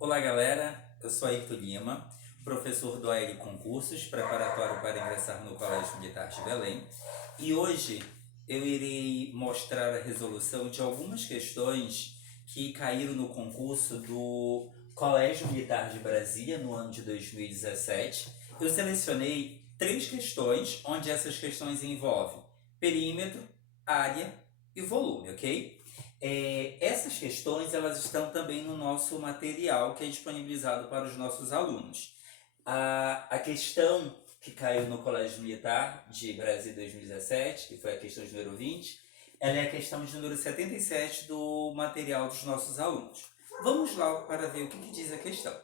Olá galera, eu sou Ayrton Lima, professor do AL Concursos, preparatório para ingressar no Colégio Militar de Belém. E hoje eu irei mostrar a resolução de algumas questões que caíram no concurso do Colégio Militar de Brasília no ano de 2017. Eu selecionei 3 questões, onde essas questões envolvem perímetro, área e volume, ok? Essas questões elas estão também no nosso material que é disponibilizado para os nossos alunos. A questão que caiu no Colégio Militar de Brasília 2017, que foi a questão de número 20, ela é a questão de número 77 do material dos nossos alunos. Vamos lá para ver o que diz a questão.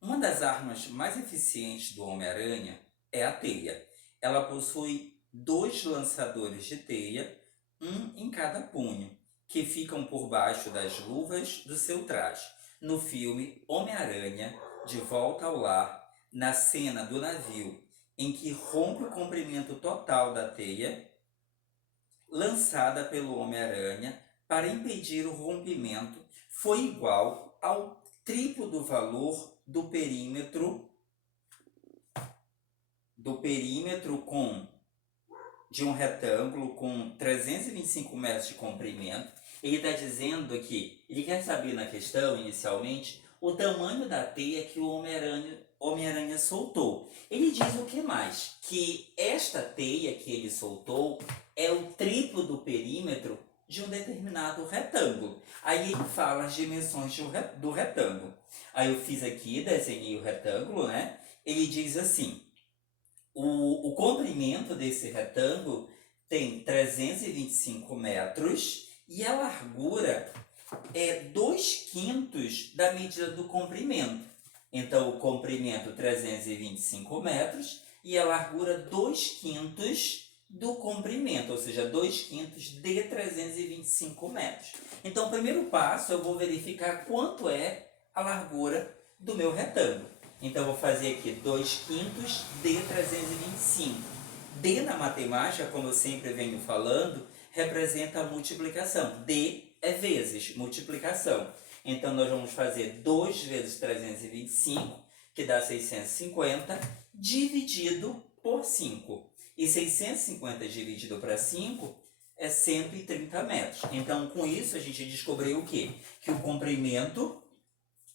Uma das armas mais eficientes do Homem-Aranha é a teia. Ela possui 2 lançadores de teia, um em cada punho, que ficam por baixo das luvas do seu traje. No filme Homem-Aranha, De Volta ao Lar, na cena do navio, em que rompe o comprimento total da teia, lançada pelo Homem-Aranha para impedir o rompimento, foi igual ao triplo do valor do perímetro de um retângulo com 325 metros de comprimento. Ele está dizendo que ele quer saber na questão, inicialmente, o tamanho da teia que o Homem-Aranha soltou. Ele diz o que mais? Que esta teia que ele soltou é o triplo do perímetro de um determinado retângulo. Aí ele fala as dimensões do retângulo. Aí eu fiz aqui, desenhei o retângulo, né? Ele diz assim: o comprimento desse retângulo tem 325 metros e a largura é 2/5 da medida do comprimento. Então, o comprimento 325 metros e a largura 2/5 do comprimento, ou seja, 2/5 de 325 metros. Então, o primeiro passo, eu vou verificar quanto é a largura do meu retângulo. Então, eu vou fazer aqui 2/5 de 325. D na matemática, como eu sempre venho falando, representa a multiplicação. D é vezes, multiplicação. Então, nós vamos fazer 2 vezes 325, que dá 650, dividido por 5. E 650 dividido para 5 é 130 metros. Então, com isso, a gente descobriu o quê? Que o comprimento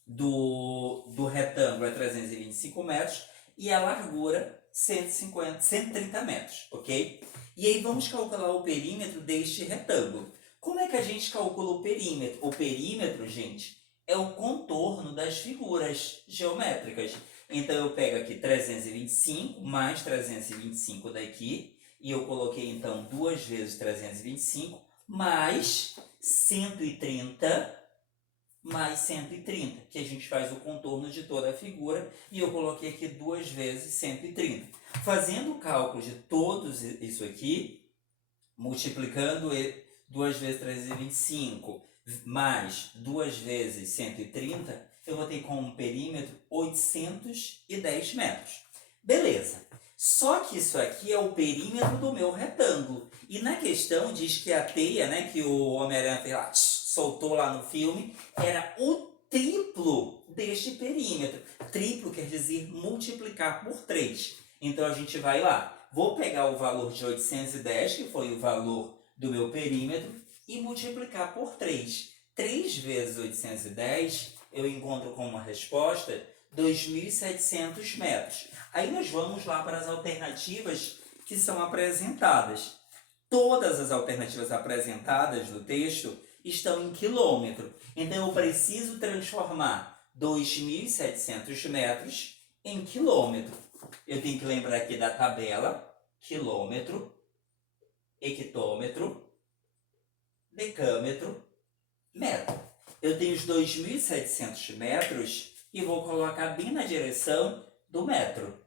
do retângulo é 325 metros e a largura 130 metros, ok? E aí vamos calcular o perímetro deste retângulo. Como é que a gente calcula o perímetro? O perímetro, gente, é o contorno das figuras geométricas. Então eu pego aqui 325 mais 325 daqui, e eu coloquei então 2 vezes 325 mais 130 mais 130, que a gente faz o contorno de toda a figura, e eu coloquei aqui 2 vezes 130. Fazendo o cálculo de todos isso aqui, multiplicando 2 vezes 325 mais 2 vezes 130, eu vou ter como perímetro 810 metros. Beleza. Só que isso aqui é o perímetro do meu retângulo. E na questão diz que a teia, né, que o Homem-Aranha fez lá, soltou lá no filme, era o triplo deste perímetro. Triplo quer dizer multiplicar por 3. Então a gente vai lá. Vou pegar o valor de 810, que foi o valor do meu perímetro, e multiplicar por 3. 3 vezes 810, eu encontro como resposta 2.700 metros. Aí nós vamos lá para as alternativas que são apresentadas. Todas as alternativas apresentadas no texto estão em quilômetro. Então eu preciso transformar 2.700 metros em quilômetro. Eu tenho que lembrar aqui da tabela: quilômetro, hectômetro, decâmetro, metro. Eu tenho os 2.700 metros e vou colocar bem na direção do metro.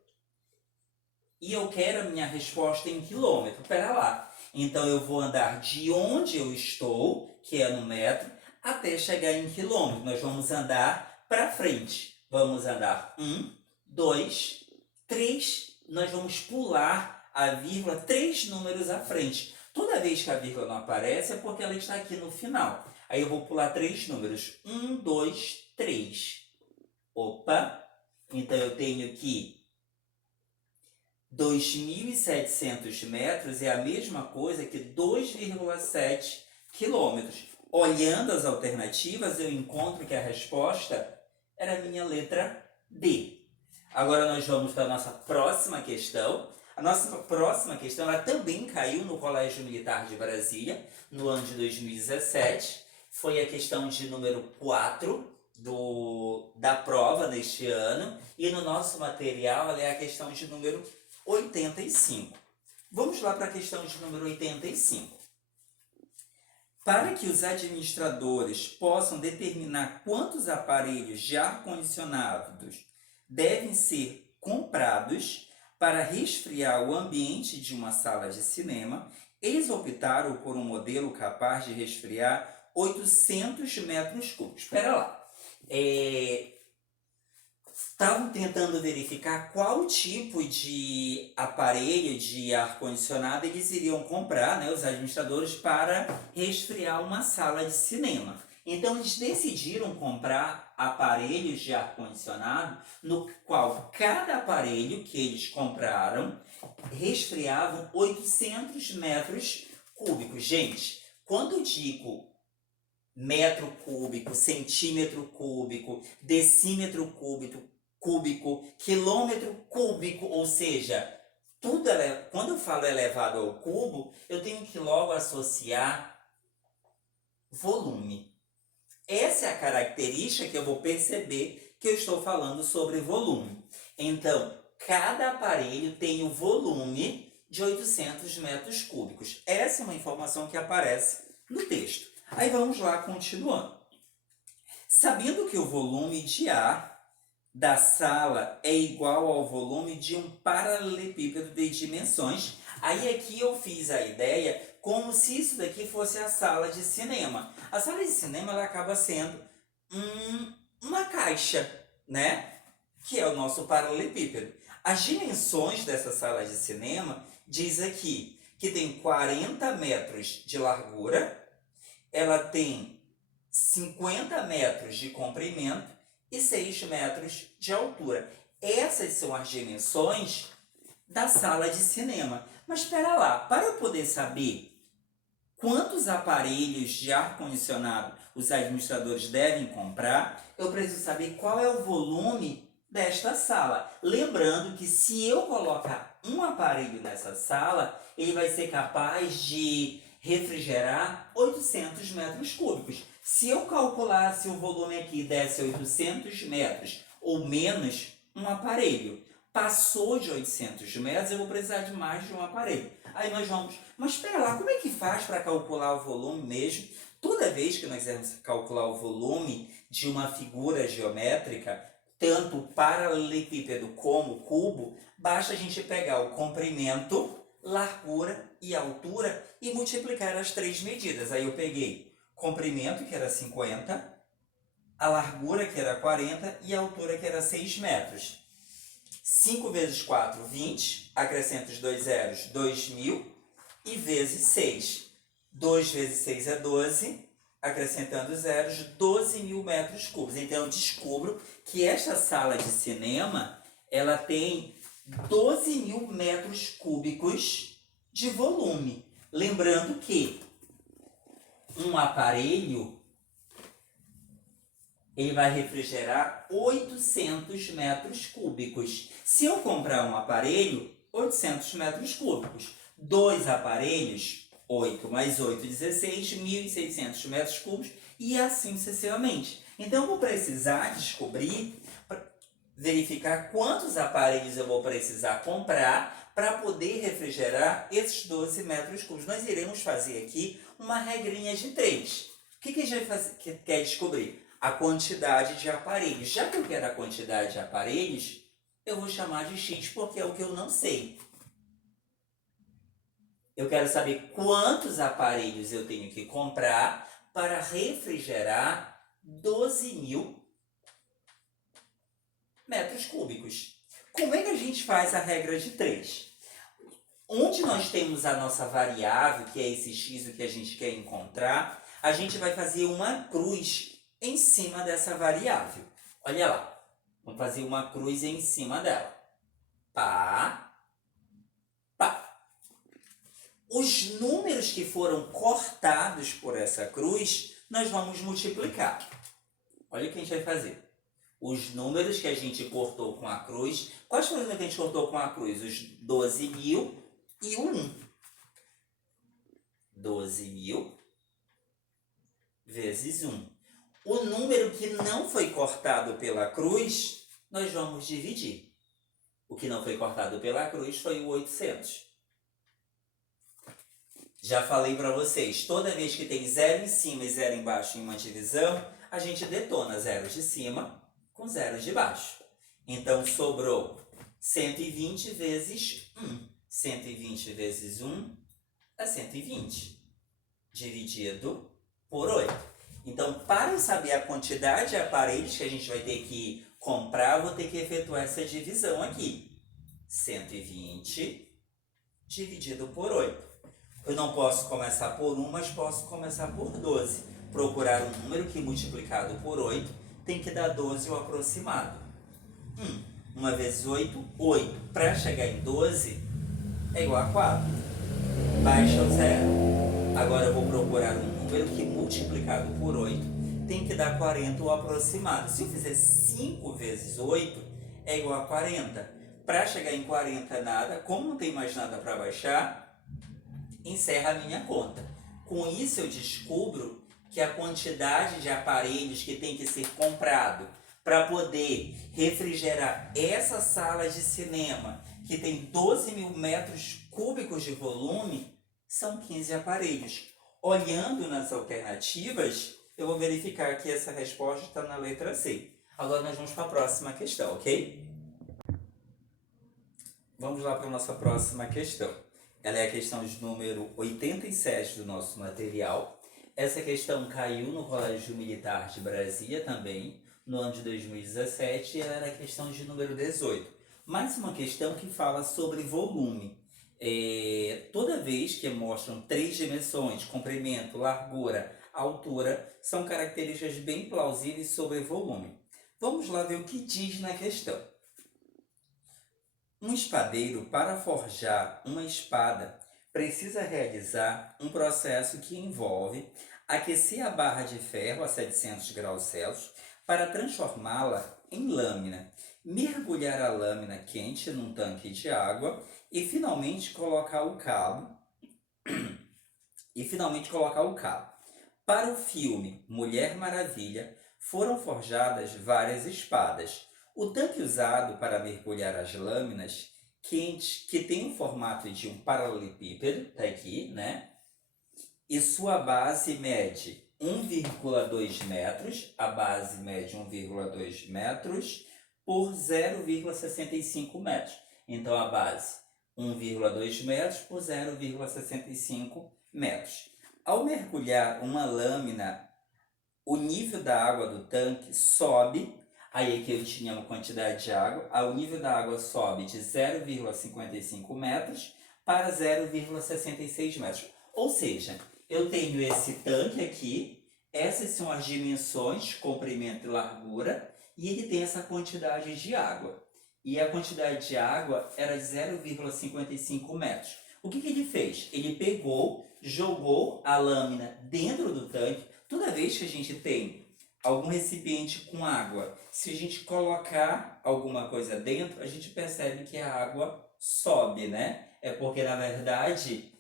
E eu quero a minha resposta em quilômetro. Pera lá. Então eu vou andar de onde eu estou, que é no metro, até chegar em quilômetro. Nós vamos andar para frente. Vamos andar 1, 2, 3. Nós vamos pular a vírgula 3 números à frente. Toda vez que a vírgula não aparece é porque ela está aqui no final. Aí eu vou pular 3 números. 1, 2, 3. Opa! Então, eu tenho que 2.700 metros é a mesma coisa que 2,7 quilômetros. Olhando as alternativas, eu encontro que a resposta era a minha letra D. Agora nós vamos para a nossa próxima questão. A nossa próxima questão ela também caiu no Colégio Militar de Brasília, no ano de 2017. Foi a questão de número 4 da prova deste ano. E no nosso material ela é a questão de número 85. Vamos lá para a questão de número 85. Para que os administradores possam determinar quantos aparelhos de ar-condicionados devem ser comprados para resfriar o ambiente de uma sala de cinema, eles optaram por um modelo capaz de resfriar 800 metros cúbicos. Espera lá. Estavam tentando verificar qual tipo de aparelho de ar-condicionado eles iriam comprar, né, os administradores, para resfriar uma sala de cinema. Então, eles decidiram comprar aparelhos de ar-condicionado, no qual cada aparelho que eles compraram resfriavam 800 metros cúbicos. Gente, quando eu digo metro cúbico, centímetro cúbico, decímetro cúbico, quilômetro cúbico, ou seja, tudo quando eu falo elevado ao cubo, eu tenho que logo associar volume. Essa é a característica que eu vou perceber que eu estou falando sobre volume. Então, cada aparelho tem o volume de 800 metros cúbicos. Essa é uma informação que aparece no texto. Aí vamos lá, continuando. Sabendo que o volume de ar da sala é igual ao volume de um paralelepípedo de dimensões, aí aqui eu fiz a ideia como se isso daqui fosse a sala de cinema. A sala de cinema ela acaba sendo uma caixa, né? Que é o nosso paralelepípedo. As dimensões dessa sala de cinema diz aqui que tem 40 metros de largura, ela tem 50 metros de comprimento e 6 metros de altura. Essas são as dimensões da sala de cinema. Mas espera lá, para eu poder saber quantos aparelhos de ar-condicionado os administradores devem comprar, eu preciso saber qual é o volume desta sala. Lembrando que se eu colocar um aparelho nessa sala, ele vai ser capaz de refrigerar 800 metros cúbicos. Se eu calculasse o volume aqui desse 800 metros ou menos, um aparelho passou de 800 metros, eu vou precisar de mais de um aparelho. Aí nós vamos, mas espera lá, como é que faz para calcular o volume mesmo? Toda vez que nós vamos calcular o volume de uma figura geométrica, tanto o paralelepípedo como o cubo, basta a gente pegar o comprimento, largura e altura e multiplicar as três medidas. Aí eu peguei comprimento, que era 50, a largura, que era 40, e a altura, que era 6 metros. 5 vezes 4, 20, acrescento os dois zeros, 2.000, e vezes 6. 2 vezes 6 é 12, acrescentando os zeros, 12.000 metros cúbicos. Então, eu descubro que esta sala de cinema, ela tem 12.000 metros cúbicos de volume. Lembrando que um aparelho ele vai refrigerar 800 metros cúbicos. Se eu comprar um aparelho, 800 metros cúbicos. 2 aparelhos, 8 mais 8, 16, 1.600 metros cúbicos e assim sucessivamente. Então, eu vou precisar descobrir, verificar quantos aparelhos eu vou precisar comprar para poder refrigerar esses 12 metros cúbicos. Nós iremos fazer aqui uma regrinha de 3. O que a gente quer descobrir? A quantidade de aparelhos. Já que eu quero a quantidade de aparelhos, eu vou chamar de X porque é o que eu não sei. Eu quero saber quantos aparelhos eu tenho que comprar para refrigerar 12.000 metros cúbicos. Como é que a gente faz a regra de 3? Onde nós temos a nossa variável, que é esse X, o que a gente quer encontrar, a gente vai fazer uma cruz em cima dessa variável. Olha lá, vamos fazer uma cruz em cima dela. Pá, pá. Os números que foram cortados por essa cruz, nós vamos multiplicar. Olha o que a gente vai fazer. Os números que a gente cortou com a cruz. Quais foram os números que a gente cortou com a cruz? Os 12.000 e o 1. 12.000 vezes 1. O número que não foi cortado pela cruz, nós vamos dividir. O que não foi cortado pela cruz foi o 800. Já falei para vocês, toda vez que tem 0 em cima e 0 embaixo em uma divisão, a gente detona zeros de cima com zeros de baixo. Então, sobrou 120 vezes 1. 120 vezes 1 é 120, dividido por 8. Então, para eu saber a quantidade de aparelhos que a gente vai ter que comprar, eu vou ter que efetuar essa divisão aqui. 120 dividido por 8. Eu não posso começar por 1, mas posso começar por 12. Procurar um número que multiplicado por 8 tem que dar 12 o aproximado. 1 vezes 8, 8. Para chegar em 12 é igual a 4. Baixa o zero. Agora eu vou procurar um número que multiplicado por 8 tem que dar 40 o aproximado. Se eu fizer 5 vezes 8 é igual a 40. Para chegar em 40 nada, como não tem mais nada para baixar, encerra a minha conta. Com isso eu descubro que a quantidade de aparelhos que tem que ser comprado para poder refrigerar essa sala de cinema, que tem 12.000 metros cúbicos de volume, são 15 aparelhos. Olhando nas alternativas, eu vou verificar que essa resposta está na letra C. Agora nós vamos para a próxima questão, ok? Vamos lá para a nossa próxima questão. Ela é a questão de número 87 do nosso material. Essa questão caiu no Colégio Militar de Brasília também, no ano de 2017, e ela era a questão de número 18. Mais uma questão que fala sobre volume. Toda vez que mostram 3 dimensões, comprimento, largura, altura, são características bem plausíveis sobre volume. Vamos lá ver o que diz na questão. Um espadeiro, para forjar uma espada, precisa realizar um processo que envolve aquecer a barra de ferro a 700 graus Celsius para transformá-la em lâmina, mergulhar a lâmina quente num tanque de água e finalmente colocar o cabo. Para o filme Mulher Maravilha, foram forjadas várias espadas. O tanque usado para mergulhar as lâminas quentes, que tem o formato de um paralelepípedo, tá aqui, né? E sua base mede 1,2 metros, a base mede 1,2 metros por 0,65 metros. Então, a base 1,2 metros por 0,65 metros. Ao mergulhar uma lâmina, o nível da água do tanque sobe. Aí aqui eu tinha uma quantidade de água. O nível da água sobe de 0,55 metros para 0,66 metros. Ou seja, eu tenho esse tanque aqui, essas são as dimensões, comprimento e largura, e ele tem essa quantidade de água. E a quantidade de água era de 0,55 metros. O que ele fez? Ele pegou, jogou a lâmina dentro do tanque. Toda vez que a gente tem algum recipiente com água, se a gente colocar alguma coisa dentro, a gente percebe que a água sobe, né? É porque, na verdade,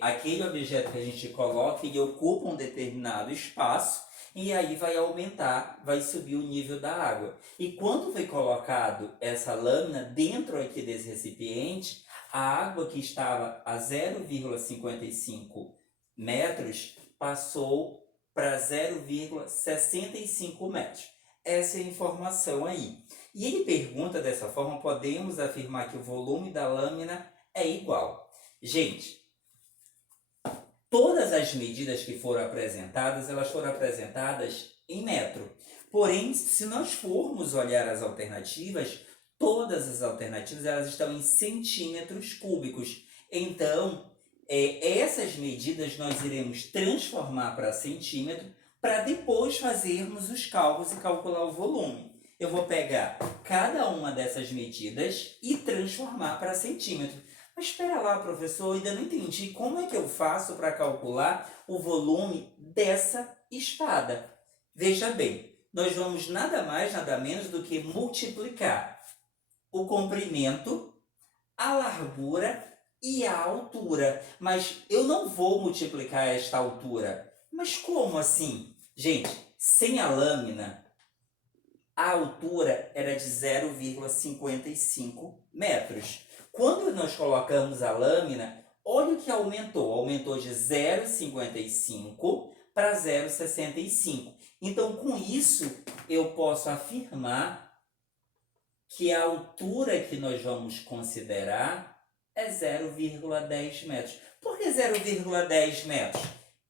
aquele objeto que a gente coloca, ele ocupa um determinado espaço e aí vai aumentar, vai subir o nível da água. E quando foi colocado essa lâmina dentro aqui desse recipiente, a água que estava a 0,55 metros passou para 0,65 metros. Essa é a informação aí. E ele pergunta dessa forma, podemos afirmar que o volume da lâmina é igual. Gente, todas as medidas que foram apresentadas, elas foram apresentadas em metro. Porém, se nós formos olhar as alternativas, todas as alternativas elas estão em centímetros cúbicos. Então, essas medidas nós iremos transformar para centímetro para depois fazermos os cálculos e calcular o volume. Eu vou pegar cada uma dessas medidas e transformar para centímetro. Mas espera lá, professor, eu ainda não entendi como é que eu faço para calcular o volume dessa espada. Veja bem, nós vamos nada mais, nada menos do que multiplicar o comprimento, a largura e a altura. Mas eu não vou multiplicar esta altura. Mas como assim? Gente, sem a lâmina, a altura era de 0,55 metros. Quando nós colocamos a lâmina, olha o que aumentou. Aumentou de 0,55 para 0,65. Então, com isso, eu posso afirmar que a altura que nós vamos considerar é 0,10 metros. Por que 0,10 metros?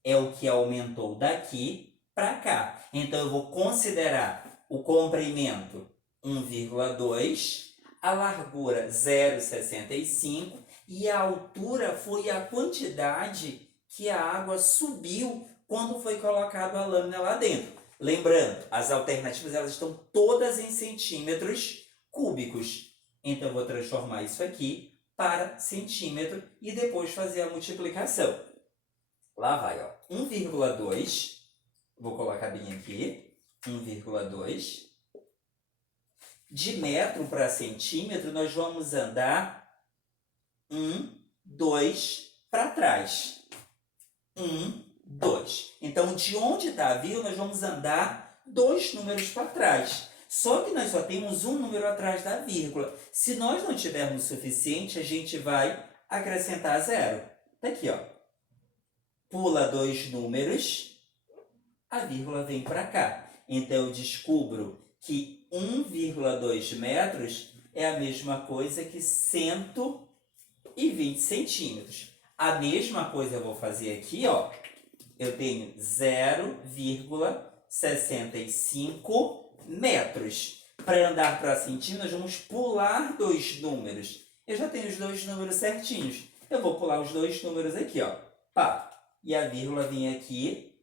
É o que aumentou daqui para cá. Então, eu vou considerar o comprimento 1,2, a largura 0,65 e a altura foi a quantidade que a água subiu quando foi colocado a lâmina lá dentro. Lembrando, as alternativas elas estão todas em centímetros cúbicos. Então, eu vou transformar isso aqui para centímetro e depois fazer a multiplicação. Lá vai, ó, 1,2, vou colocar bem aqui, 1,2. De metro para centímetro, nós vamos andar 2 para trás. 2. Então, de onde está a vírgula, nós vamos andar 2 números para trás. Só que nós só temos um número atrás da vírgula. Se nós não tivermos o suficiente, a gente vai acrescentar 0. Tá aqui, ó. Pula 2 números, a vírgula vem para cá. Então, eu descubro que 1,2 metros é a mesma coisa que 120 centímetros. A mesma coisa eu vou fazer aqui, ó. Eu tenho 0,65 metros. Para andar para centímetro, nós vamos pular 2 números. Eu já tenho os 2 números certinhos. Eu vou pular os 2 números aqui, ó. Pá. E a vírgula vem aqui.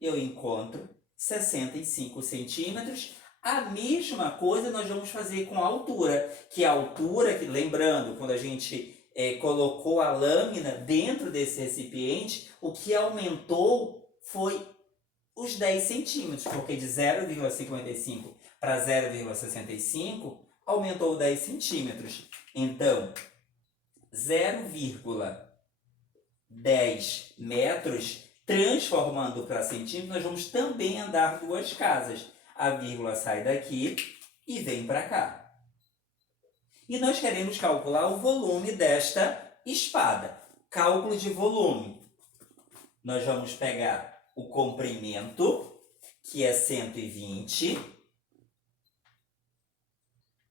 Eu encontro 65 centímetros. A mesma coisa nós vamos fazer com a altura. Que a altura, que lembrando, quando a gente colocou a lâmina dentro desse recipiente, o que aumentou foi os 10 centímetros, porque de 0,55 para 0,65 aumentou 10 centímetros. Então, 0,10 metros, transformando para centímetro, nós vamos também andar 2 casas. A vírgula sai daqui e vem para cá. E nós queremos calcular o volume desta espada. Cálculo de volume. Nós vamos pegar o comprimento, que é 120,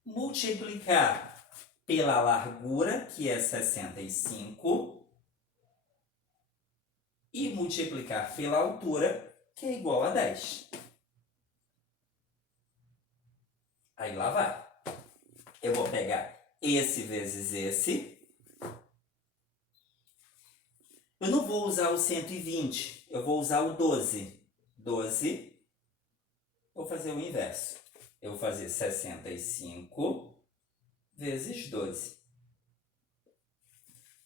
multiplicar pela largura, que é 65, e multiplicar pela altura, que é igual a 10. Aí lá vai. Eu vou pegar esse vezes esse. Eu não vou usar o 120, eu vou usar o 12. 12, vou fazer o inverso. Eu vou fazer 65 vezes 12.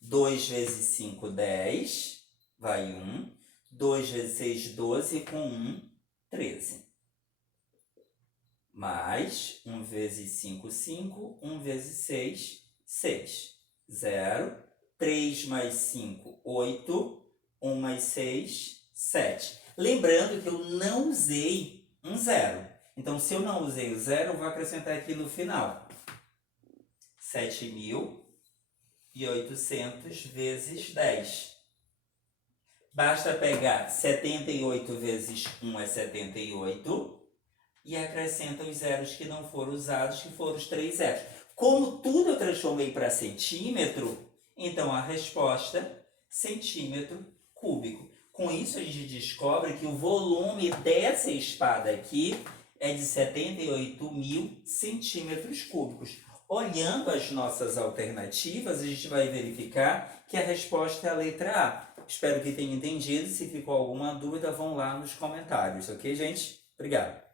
2 vezes 5, 10, vai 1. 2 vezes 6, 12, com 1, 13. Mais 1 vezes 5, 5. 1 vezes 6, 6. 0. 3 mais 5, 8. 1 mais 6, 7. Lembrando que eu não usei um 0. Então, se eu não usei o 0, eu vou acrescentar aqui no final. 7.800 vezes 10. Basta pegar 78 vezes 1 é 78. E acrescenta os zeros que não foram usados, que foram os 3 zeros. Como tudo eu transformei para centímetro, então a resposta, centímetro cúbico. Com isso a gente descobre que o volume dessa espada aqui é de 78.000 centímetros cúbicos. Olhando as nossas alternativas, a gente vai verificar que a resposta é a letra A. Espero que tenham entendido. Se ficou alguma dúvida, vão lá nos comentários, ok, gente? Obrigado.